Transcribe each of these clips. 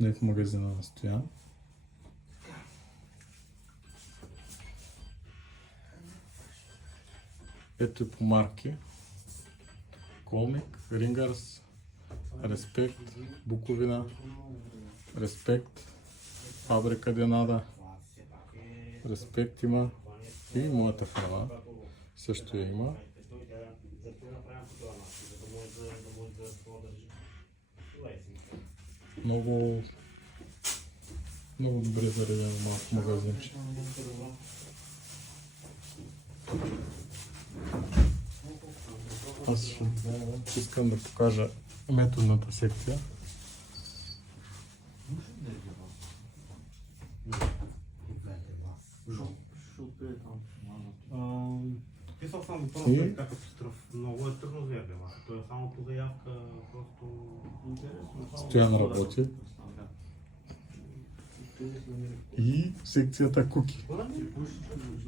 не в магазина на Стоян. Ето и по марки. Колмик, Рингърс, Респект, Буковина, Респект, Фабрика Денада, Респект има и моята храна също я има. Много добре заредено малко магазинче. Аз искам да покажа методната секция. Писал съм просто така като стръв. Много е трудно звяга. То е само по заявка, просто интересно. Стоян работи. И секцията куки.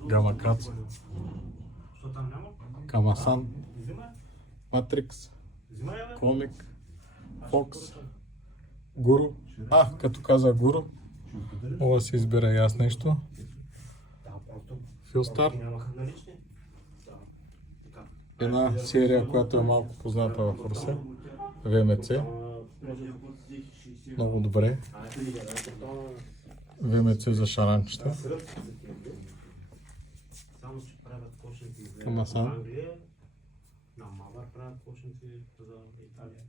Гамакацо. Що там няма? Камасан. Взима? Матрикс. Взима я, бе? Комик. Фокс. Гуру. Като каза Гуру, мога да си избера и аз нещо. Да, просто. Филстар. Нямаха налични. Една серия, която е малко позната в Русе. ВМЦ. Много добре. ВМЦ за шаранчета. Само че правят кошници за Камасан. Англия. На Мавър правят кошници за Италия.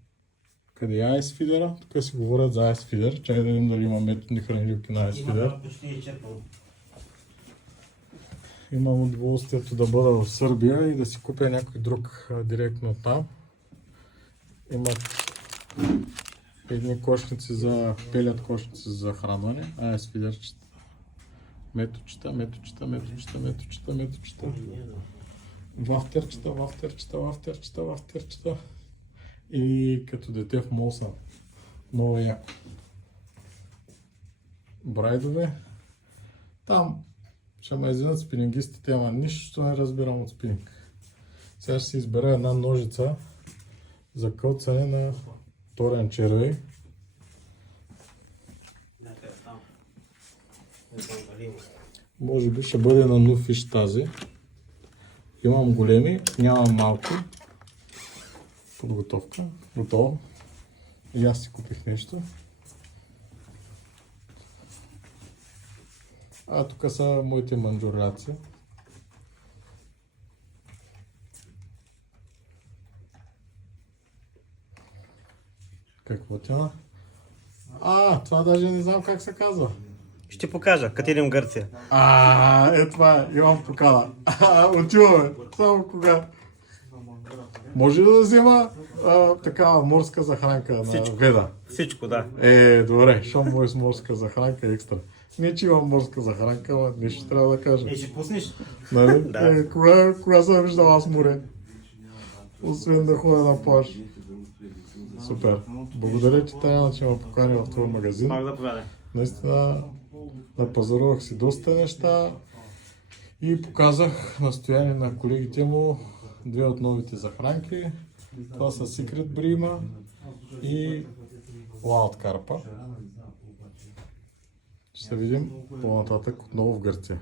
Къде е Айсфидера? Тук си говорят за Айсфидер. Чакай да видим дали има методни хранилки на Айсфидер. Има почти изчерпано. Имам удоволствието да бъда в Сърбия и да си купя някой друг директно там. Имат едни кошници за пелят кошници за хранване. Айсфидерчета. Меточета. Вафтерчета. И като дете в мол съм. Много яко. Брайдове. Там ще ме извинят спинингистите, ама нищо не разбирам от спининг. Сега ще си избера една ножица за кълцане на торен червей. Може би ще бъде на Nufish тази. Имам големи, нямам малки. Подготовка. Готово. И аз си купих нещо. Тук са моите манджуляци. Какво тя? Това даже не знам как се казва. Ще покажа, като идем в Гърция. Това е, имам покана. Отиваме, само кога. Може ли да взема такава морска захранка на Веда? Всичко, да. Добре, щом му е с морска захранка екстра. Не, че имам морска захранка, ама нещо трябва да кажа. Ще пуснеш? Нали? Да. Кога съм виждал аз море? Освен да ходя на плаж. Супер. Благодаря ти, Таяна, че ме покани в твой магазин. Пак да повядай. Наистина напазарувах си доста неща и показах настояние на колегите му две от новите захранки. Това са Secret Brima и Wild Carpa. Ще се видим по-нататък отново в Гърция.